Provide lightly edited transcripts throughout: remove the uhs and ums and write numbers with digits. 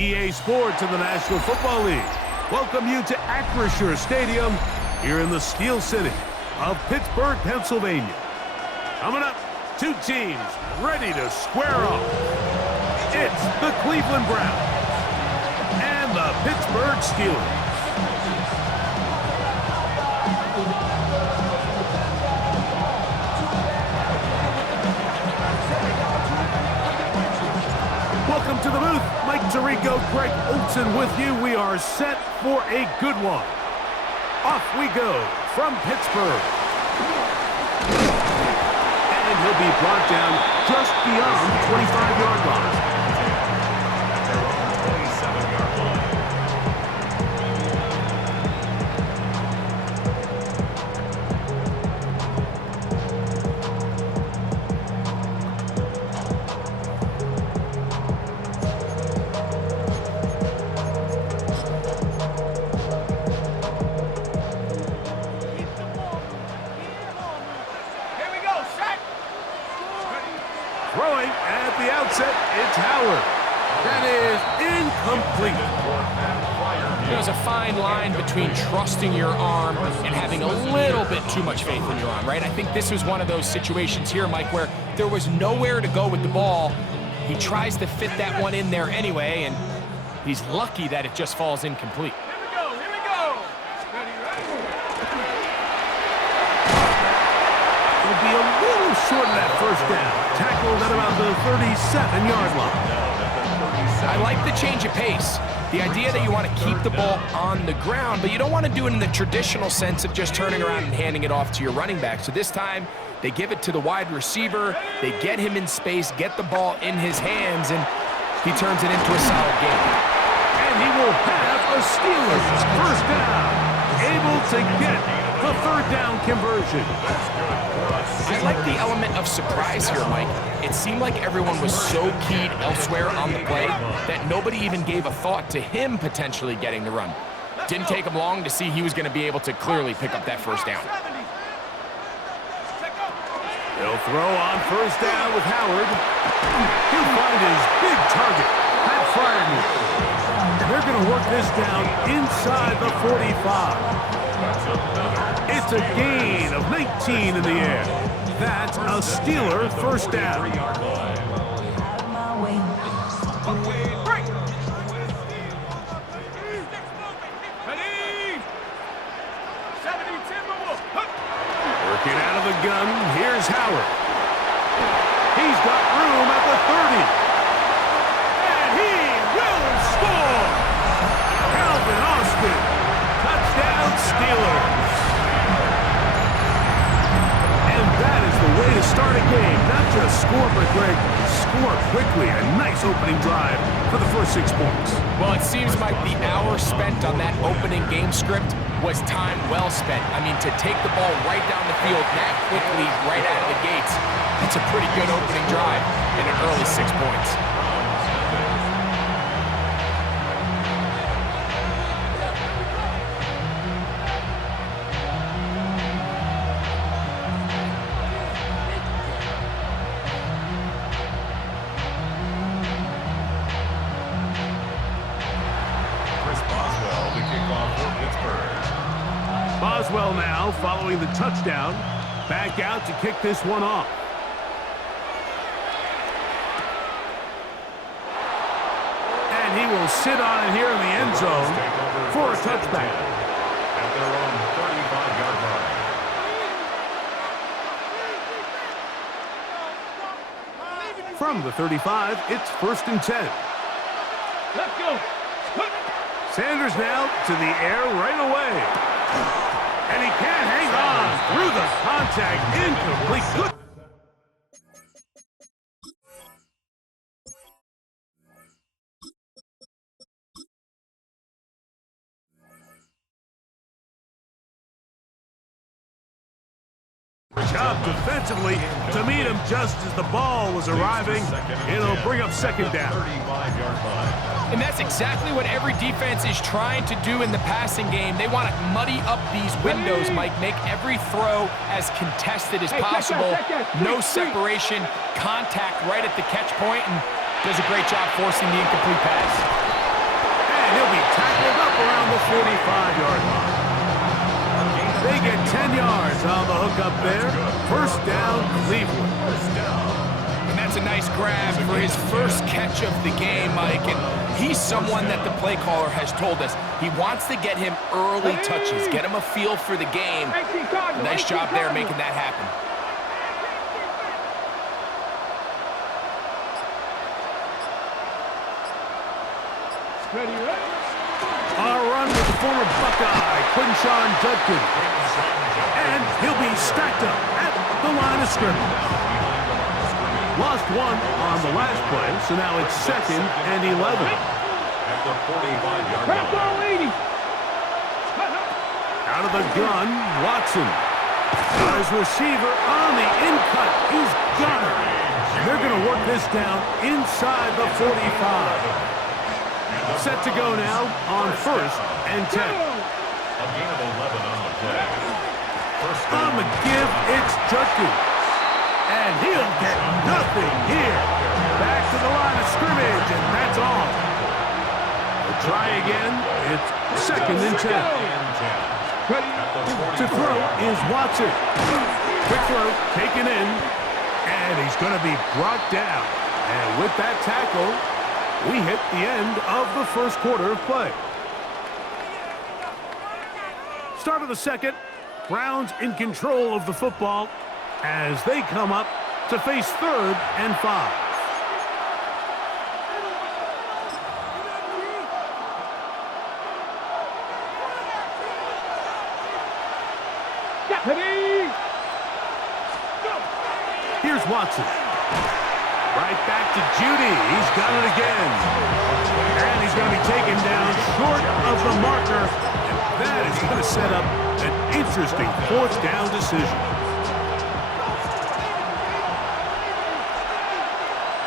EA Sports and the National Football League welcome you to Acrisure Stadium here in the Steel City of Pittsburgh, Pennsylvania. Coming up, two teams ready to square off. It's the Cleveland Browns and the Pittsburgh Steelers. Welcome to the booth. Mike Tirico, Greg Olsen with you. We are set for a good one. Off we go from Pittsburgh. And he'll be brought down just beyond the 25-yard line. Throwing at the outset, it's Howard. That is incomplete. There's a fine line between trusting your arm and having a little bit too much faith in your arm, right? I think this was one of those situations here, Mike, where there was nowhere to go with the ball. He tries to fit that one in there anyway, and he's lucky that it just falls incomplete. Here we go. Ready. He'll be a little short of that first down. Tackled at about the 37-yard line. I like the change of pace. The idea that you want to keep the ball on the ground, but you don't want to do it in the traditional sense of just turning around and handing it off to your running back. So this time, they give it to the wide receiver, they get him in space, get the ball in his hands, and he turns it into a solid game. And he will have a Steelers first down. Able to get the third down conversion. I like the element of surprise here, Mike. It seemed like everyone was so keyed elsewhere on the play that nobody even gave a thought to him potentially getting the run. Didn't take him long to see he was going to be able to clearly pick up that first down. He'll throw on first down with Howard. He'll find his big target, Pat Freiermuth. They're going to work this down inside the 45. It's a gain of 19 in the air. That's a Steeler first down. Working out of the gun, here's Howard. He's got room at the 30. And he will score! Calvin Austin, touchdown Steelers. And that is the way to start a game. Not just score, but Greg, score quickly. A nice opening drive for the first 6 points. Well, it seems like the hour spent on that opening game script was time well spent. I mean, to take the ball right down the field that quickly, right out of the gates, that's a pretty good opening drive and an early 6 points. Boswell now following the touchdown. Back out to kick this one off. And he will sit on it here in the end zone for a touchback. At their own 35-yard line. From the 35, it's 1st and 10. Let's go. Sanders now to the air right away. And he can't hang on through the contact. Incomplete. Good. Job defensively to meet him just as the ball was arriving. It'll bring up second down. 35-yard line. And that's exactly what every defense is trying to do in the passing game. They want to muddy up these windows, Mike, make every throw as contested as possible. No separation, contact right at the catch point, and does a great job forcing the incomplete pass. And he'll be tackled up around the 45-yard line. They get 10 yards on the hook up there. First down, Cleveland. And that's a nice grab for his first catch of the game, Mike. And he's someone that the play caller has told us he wants to get him early touches, get him a feel for the game. Nice job there making that happen. Ready, ready. A run with the former Buckeye, Quinshawn Judkins. And he'll be stacked up at the line of scrimmage. Lost one on the last play, so now it's 2nd and 11. At the 45-yard Press line. all 80. Out of the gun, Watson. Got his receiver on the in-cut. He's got it. And they're going to work this down inside the 45. Set to go now on 1st and 10. A gain of 11 on the play. First On the give, it's Judkins. And he'll get nothing here. Back to the line of scrimmage, and that's all. They'll try again. It's 2nd and 10. To throw is Watson. Quick throw taken in, and he's going to be brought down. And with that tackle, we hit the end of the first quarter of play. Start of the second. Browns in control of the football as they come up to face 3rd and 5. Ready. Here's Watson. Right back to Judy. He's got it again. And he's going to be taken down short of the marker. And that is going to set up an interesting 4th down decision.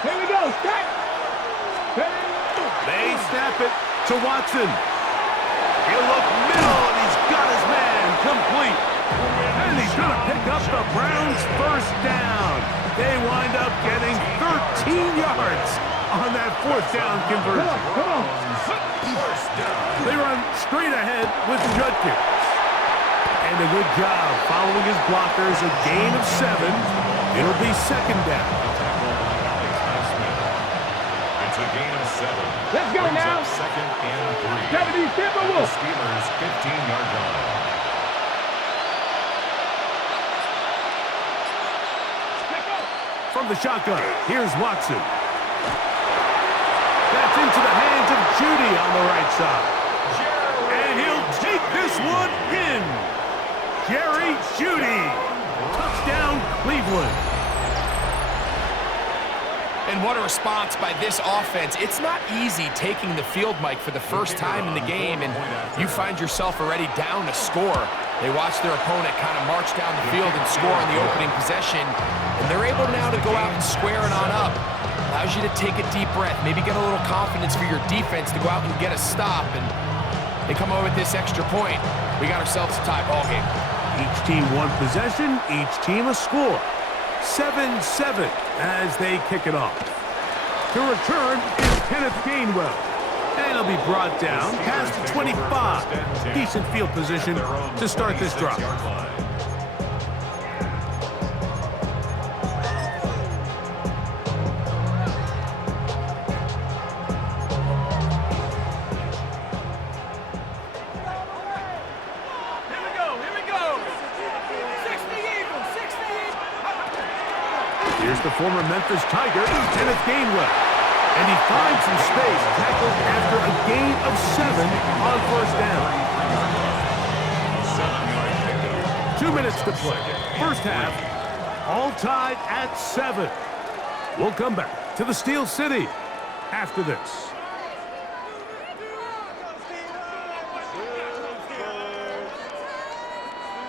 Here we go. Start. Ready. They snap it to Watson. He'll look middle, and he's got his man complete. And he's going to pick up the Browns' first down. They wind up getting 13 yards on that 4th down conversion. Come on. They run straight ahead with Judkins. And a good job following his blockers, a gain of 7. It'll be 2nd down. It's a gain of 7. Let's go Brings now. up 2nd and 3. 70 The Timberwolves. Steelers' 15-yard line. From the shotgun, here's Watson. That's into the hands of Judy on the right side. And he'll take this one in. Jerry Judy. Touchdown, Cleveland. And what a response by this offense. It's not easy taking the field, Mike, for the first time in the game, and you find yourself already down a score. They watch their opponent kind of march down the field and score on the opening possession, and they're able now to go out and square it on up. Allows you to take a deep breath, maybe get a little confidence for your defense to go out and get a stop, and they come away with this extra point. We got ourselves a tie ball game. Each team one possession, each team a score. 7-7 as they kick it off. To return is Kenneth Gainwell. And he'll be brought down past the 25. Decent field position to start this drive. Here's the former Memphis Tiger, Kenneth Gainwell. And he finds some space, tackled after a gain of 7 on 1st down. 2 minutes to play. First half, all tied at 7. We'll come back to the Steel City after this.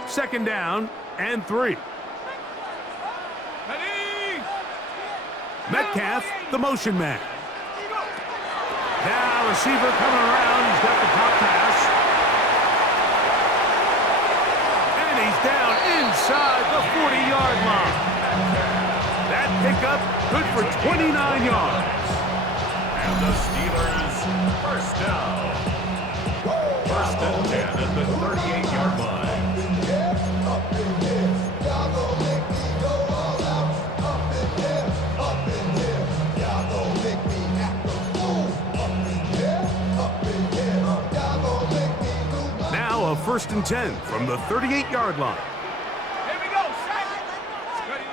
Second down and 3. Metcalf, the motion man. Now receiver coming around. He's got the top pass. And he's down inside the 40-yard line. That pickup good for 29 yards. And the Steelers First down. First and 10 at the 38-yard line. Now a first and 10 from the 38-yard line. Here we go, set. Ready.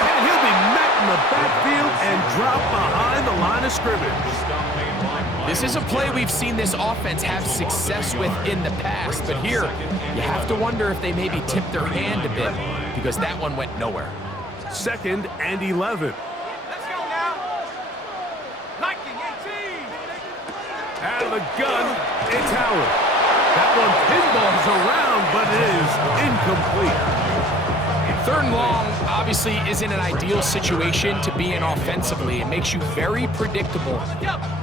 And he'll be met in the backfield and dropped behind the line of scrimmage. This is a play we've seen this offense have success with in the past, but here you have to wonder if they maybe tipped their hand a bit because that one went nowhere. Second and 11. Let's go now. Liking 18. Out of the gun, it's Howard. That one pinballs around, but it is incomplete. Third and long obviously isn't an ideal situation to be in offensively. It makes you very predictable,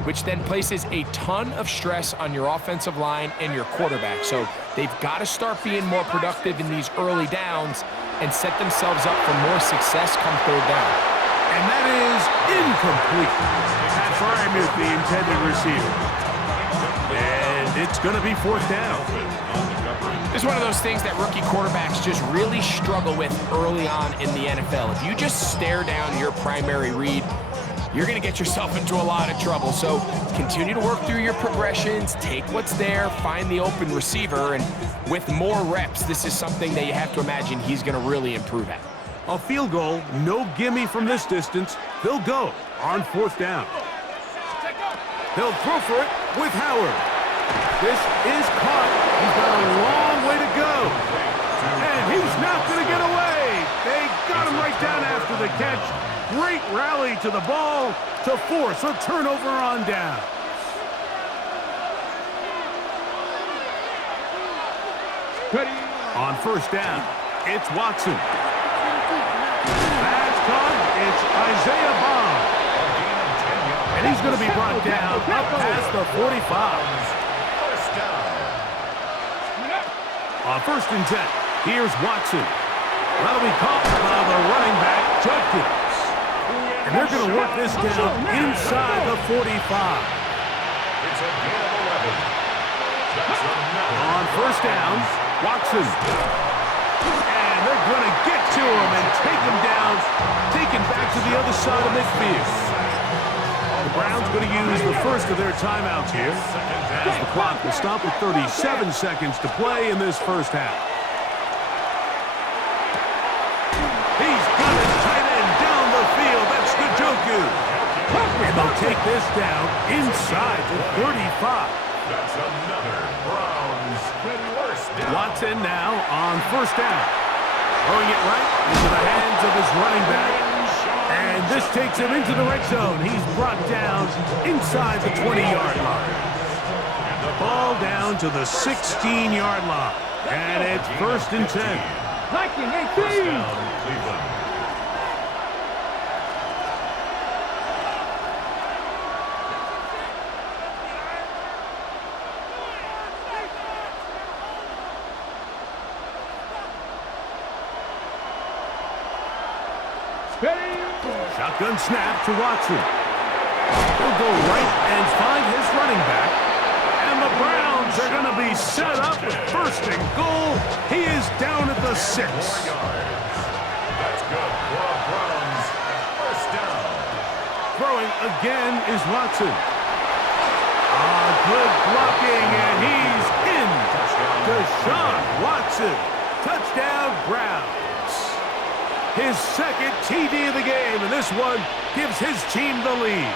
which then places a ton of stress on your offensive line and your quarterback. So they've got to start being more productive in these early downs and set themselves up for more success come third down. And that is incomplete. Pat Freiermuth, the intended receiver. And it's going to be fourth down. It's one of those things that rookie quarterbacks just really struggle with early on in the NFL. If you just stare down your primary read, you're going to get yourself into a lot of trouble. So continue to work through your progressions, take what's there, find the open receiver, and with more reps, this is something that you have to imagine he's going to really improve at. A field goal, no gimme from this distance. They'll go on fourth down. They'll throw for it with Howard. This is caught. He's got a long way to go. And he's not going to get away. They got him right down after the catch. Great rally to the ball to force a turnover on down. Ready. On first down, it's Watson. That's caught. It's Isaiah Bond. And he's going to be brought down up past the 45. On first and 10, here's Watson. That'll be caught by the running back, Judkins. And they're going to work this down inside the 45. It's a gain of 11. On first down, Watson. And they're going to get to him and take him down, take him back to the other side of midfield. The Browns going to use the first of their timeouts here, as the clock will stop with 37 seconds to play in this first half. He's got his tight end down the field. That's Njoku. And they'll take this down inside the 35. That's another Browns first down. Watson now on first down. Throwing it right into the hands of his running back. And this takes him into the red zone. He's brought down inside the 20-yard line. Ball down to the 16-yard line. And it's first and 10. Liking 18. Cleveland. Ready. Shotgun snap to Watson. He'll go right and find his running back. And the Browns are going to be set up with first and goal. He is down at the 6. That's good for a Browns first down. Throwing again is Watson. Good blocking, and he's in. Deshaun Watson. Touchdown, Browns. His second TD of the game, and this one gives his team the lead.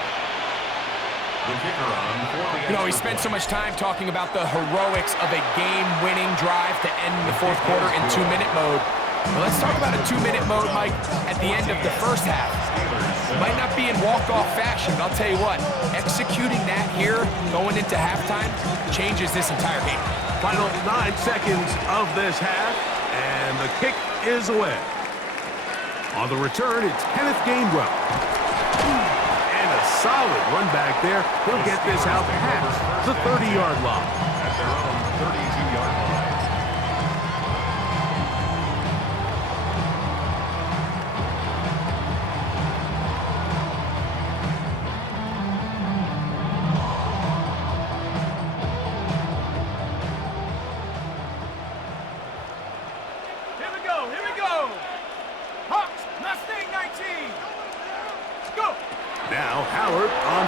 The kicker on for the You know, we spent so much time talking about the heroics of a game-winning drive to end the fourth quarter in 2-minute mode. Well, let's talk about a 2-minute mode, Mike, at the end of the first half. It might not be in walk-off fashion, but I'll tell you what, executing that here, going into halftime, changes this entire game. Final 9 seconds of this half, and the kick is away. On the return, it's Kenneth Gainwell. And a solid run back there. He'll get this out past the 30-yard line. at their own 32-yard line.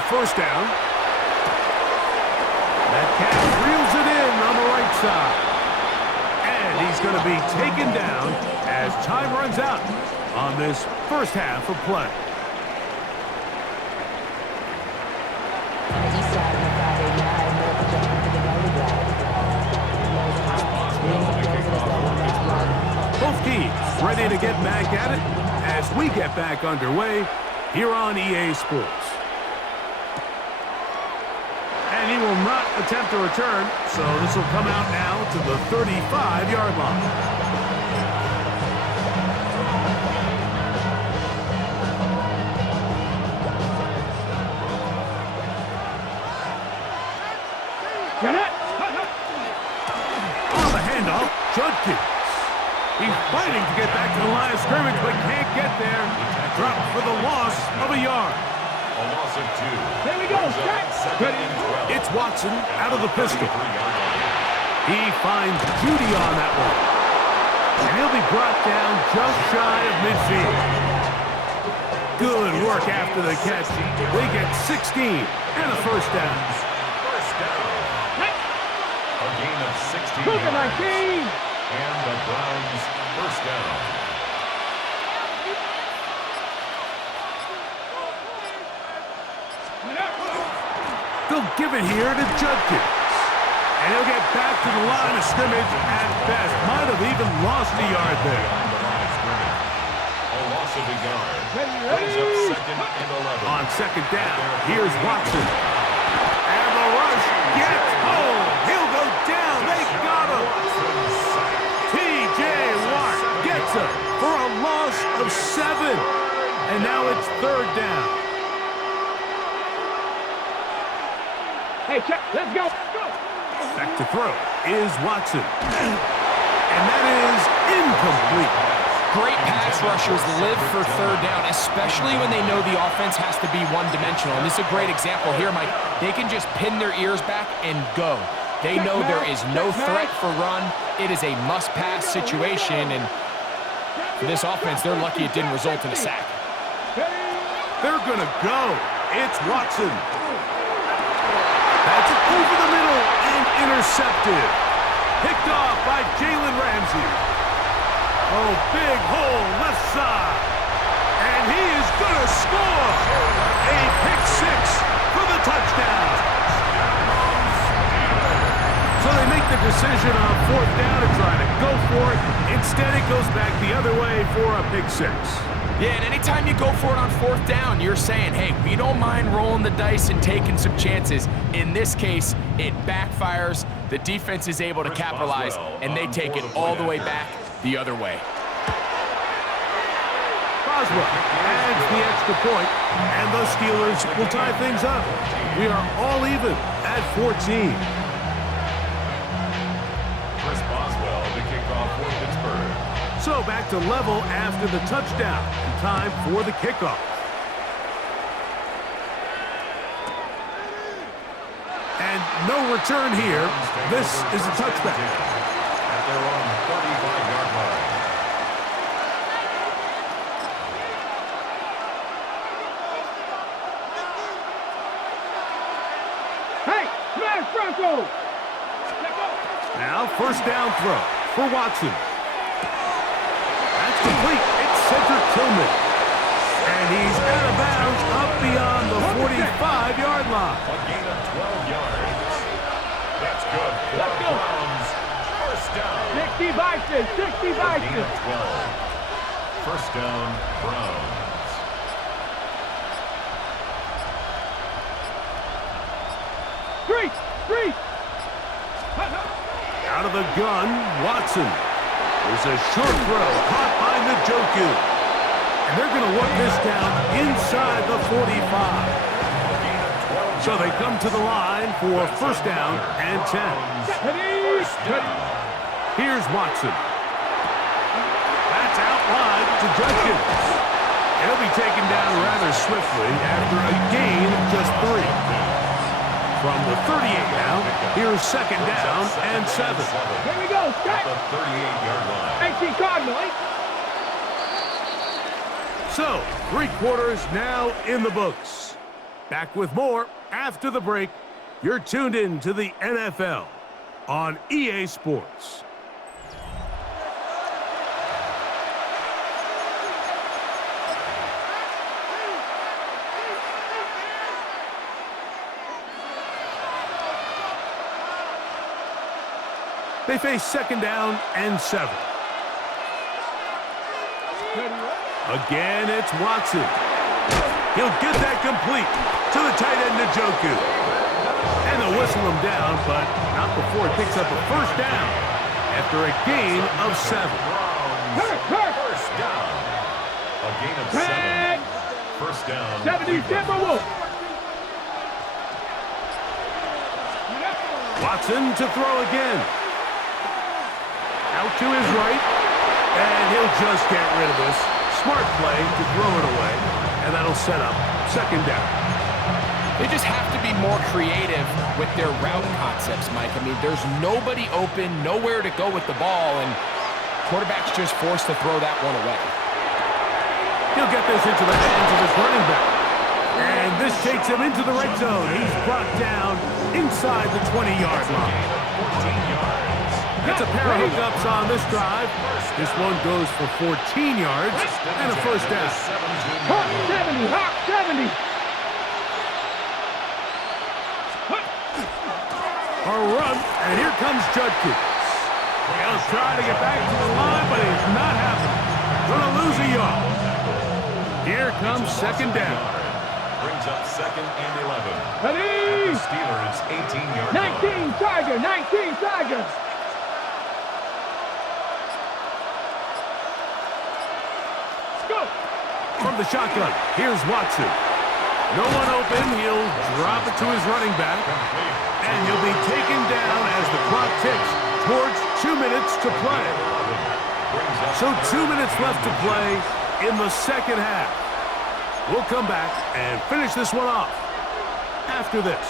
first down. Metcalf reels it in on the right side. And he's going to be taken down as time runs out on this first half of play. Both teams ready to get back at it as we get back underway here on EA Sports. And he will not attempt a return, so this will come out now to the 35-yard line. On the handoff, Judkins. He's fighting to get back to the line of scrimmage, but can't get there. Dropped for the loss of a yard. A loss of 2. Here we go. It's Watson out of the pistol. He finds Judy on that one. And he'll be brought down just shy of midfield. Good work after the catch. They get 16 and a first down. First down. A gain of 16 Look at my yards. team. And the Browns first down. They'll give it here to Judkins. And he'll get back to the line of scrimmage at best. Might have even lost a yard there. On the line of scrimmage. A loss of a yard. Ready, Brings up ready. second and 11. On second down, here's Watson. And the rush gets home. He'll go down. They got him. T.J. Watt gets him for a loss of 7. And now it's third down. Hey, check. Let's go. Go. Back to throw is Watson. And that is incomplete. Great pass rushers live for third down, especially when they know the offense has to be one-dimensional. And this is a great example here, Mike. They can just pin their ears back and go. They know there is no threat for run. It is a must-pass situation, and for this offense, they're lucky it didn't result in a sack. They're going to go. It's Watson. That's over the middle and intercepted. Picked off by Jalen Ramsey. Oh, big hole left side. And he is going to score. A pick 6 for the touchdown. So they make the decision on fourth down to try to go for it. Instead, it goes back the other way for a pick 6. Yeah, and anytime you go for it on fourth down, you're saying, hey, we don't mind rolling the dice and taking some chances. In this case, it backfires. The defense is able to capitalize, and they take it all the way back the other way. Boswell adds the extra point, and the Steelers will tie things up. We are all even at 14. Chris Boswell, the kickoff for Pittsburgh. So back to level after the touchdown. And time for the kickoff. And no return here. This is a touchback. At their own 35-yard line. Hey, smash Bronco. Now first down throw for Watson. That's complete. It's Cedric Tillman. And he's out of bounds up beyond the 45-yard line. A gain of 12 yards. That's good. Let's go. Browns first down. 60 Bison. 60 A gain Bison. of 12. First down, Browns. Three. Out of the gun, Watson. There's a short throw caught by Njoku. And they're going to work this down inside the 45. So they come to the line for first down and 10. Here's Watson. That's out wide to Judkins. He'll be taken down rather swiftly after a gain of just 3. From the 38 now, here's second down and 7. Here we go. At the 38-yard line. 18 Cardinal. So, 3 quarters now in the books. Back with more after the break. You're tuned in to the NFL on EA Sports. They face second down and 7. Again, it's Watson. He'll get that complete to the tight end, Njoku. And they'll whistle him down, but not before he picks up a first down after a gain of 7. First down. A gain of 7. First down. 70 Timberwolves. Watson to throw again. Out to his right, and he'll just get rid of this. Smart play to throw it away, and that'll set up second down. They just have to be more creative with their route concepts, Mike. I mean, there's nobody open, nowhere to go with the ball, and quarterback's just forced to throw that one away. He'll get this into the hands of his running back. And this takes him into the red zone. He's brought down inside the 20-yard line. 14 yards. That's a pair of hookups on this drive. This one goes for 14 yards and a first down. Hawk 70, Hawk 70. A run, and here comes Judkins. He'll try to get back to the line, but he's not happening. Gonna lose a yard. Here comes second down. Brings up second and 11. Ready? The Steelers' 18-yard line. 19 Tiger, 19 Tiger. From the shotgun, here's Watson. No one open, he'll drop it to his running back. And he'll be taken down as the clock ticks towards 2 minutes to play. So 2 minutes left to play in the second half. We'll come back and finish this one off after this.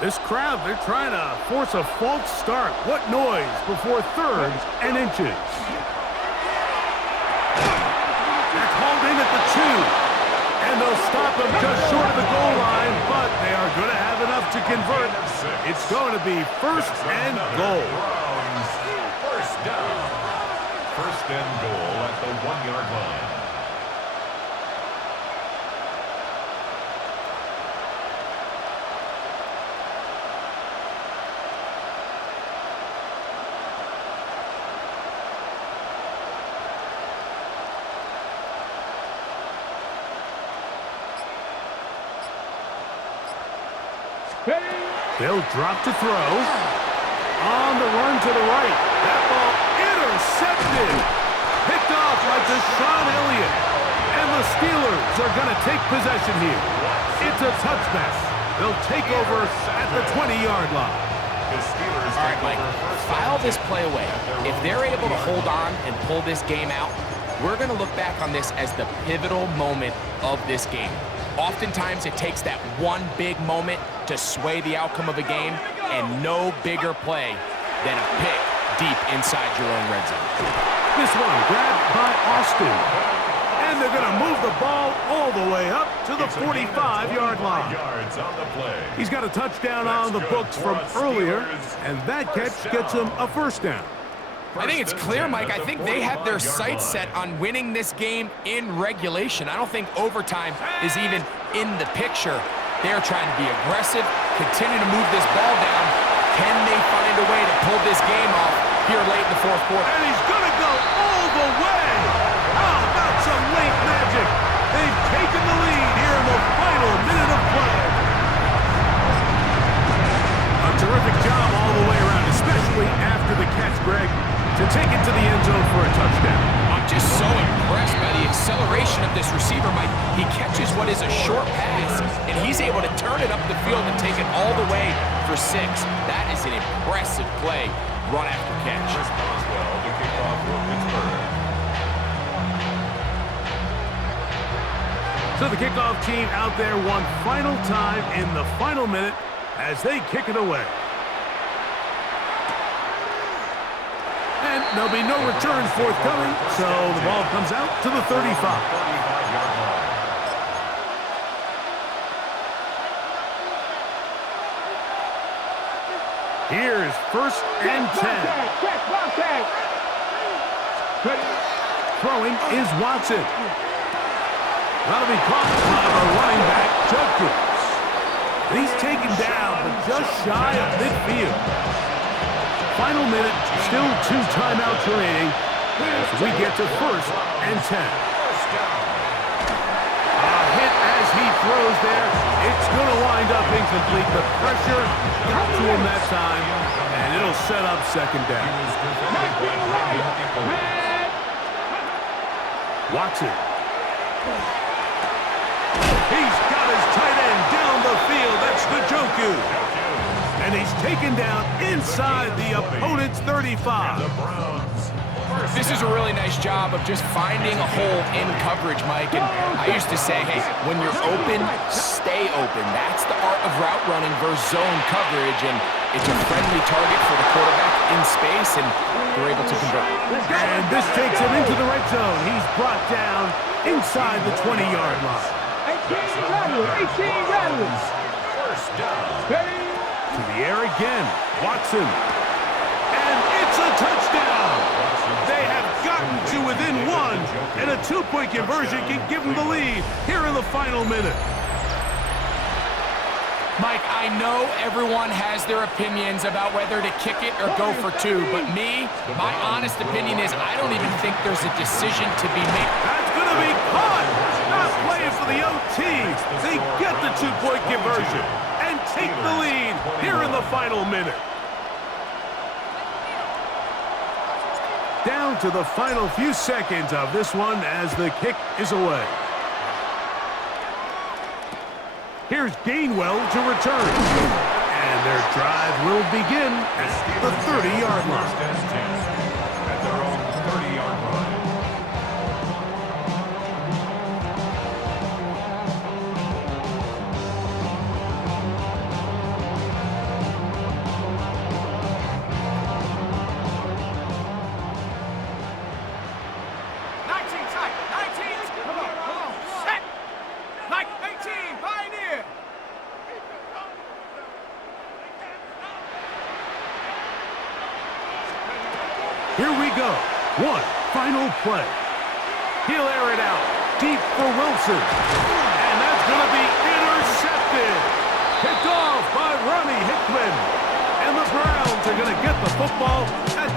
This crowd, they're trying to force a false start. What noise before third and inches. They're called in at the 2. And they'll stop him just short of the goal line, but they are going to have enough to convert. It's going to be first and goal. First down. First and goal at the 1-yard line. They'll drop to throw. On the run to the right. That ball intercepted. Picked off by Deshaun Elliott. And the Steelers are going to take possession here. It's a touchback. They'll take over at the 20-yard line. All right, Mike, file this play away. If they're able to hold on and pull this game out, we're going to look back on this as the pivotal moment of this game. Oftentimes, it takes that one big moment to sway the outcome of a game, and no bigger play than a pick deep inside your own red zone. This one grabbed by Austin. And they're going to move the ball all the way up to the 45-yard line. He's got a touchdown on the books from earlier, and that catch gets him a first down. I think it's clear, Mike. I think they have their sights set on winning this game in regulation. I don't think overtime is even in the picture. They're trying to be aggressive, continue to move this ball down. Can they find a way to pull this game off here late in the fourth quarter? And he's going to go all the way. How about some late magic? They've taken the lead here in the final minute of play. A terrific job all the way around, especially after the catch, Greg, to take it to the end zone for a touchdown. I'm just so impressed by the acceleration of this receiver, Mike. He catches what is a short pass, and he's able to turn it up the field and take it all the way for 6. That is an impressive play, run after catch. Chris Boswell to kick off for Pittsburgh. So the kickoff team out there one final time in the final minute as they kick it away. And there'll be no return forthcoming, so the ball comes out to the 35. 35-yard line. Here's first and 10. Throwing is Watson. That'll be caught by the running back, Judkins. He's taken down, but just shy of midfield. Final minute, still 2 timeouts remaining as we get to first and 10. A hit as he throws there. It's going to wind up incomplete. The pressure got to him that time, and it'll set up second down. Watson. He's got his tight end down the field. That's Njoku. And he's taken down inside the opponent's 35. This is a really nice job of just finding a hole in coverage, Mike. And I used to say, hey, when you're open, stay open. That's the art of route running versus zone coverage. And it's a friendly target for the quarterback in space, and they're able to convert. And this takes him into the red zone. He's brought down inside the 20-yard line. 18 rattlers. First down. To the air again. Watson. And it's a touchdown. They have gotten to within 1, and a 2-point conversion can give them the lead here in the final minute. Mike, I know everyone has their opinions about whether to kick it or go for 2, but my honest opinion is I don't even think there's a decision to be made. That's going to be caught. Not playing for the OT. They get the 2-point conversion and take the lead here in the final minute. Down to the final few seconds of this one as the kick is away. Here's Gainwell to return. And their drive will begin at the 30-yard line. First and 10 at their own 30-yard line. Here we go. One final play. He'll air it out deep for Wilson. And that's going to be intercepted. Picked off by Ronnie Hickman. And the Browns are going to get the football at